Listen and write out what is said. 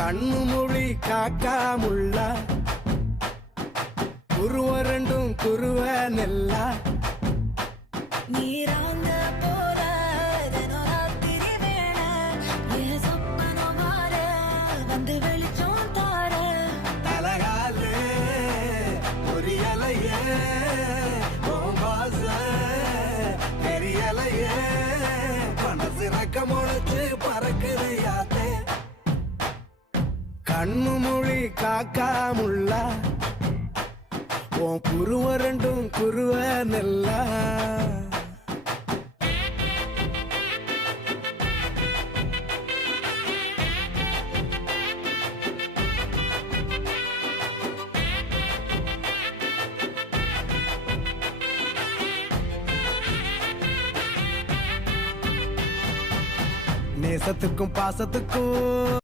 கண்ணு மொழி காக்காமுள்ள குருவ ரெண்டும் குருவ நெல்லா நீராங்க போல தினராத்திரி வேண என் சொப்பனோ மாற வந்து வெளிச்சம் தார தலகாலே பொரியலையே ஓம்பாச பெரியலையே மனசு ரக்க முளைச்சு பறக்குது யாத்தே கண்ணு மொழி காக்காமுள்ள உன் குருவ ரெண்டும் குருவ நெல்லா நேசத்துக்கும் பாசத்துக்கும்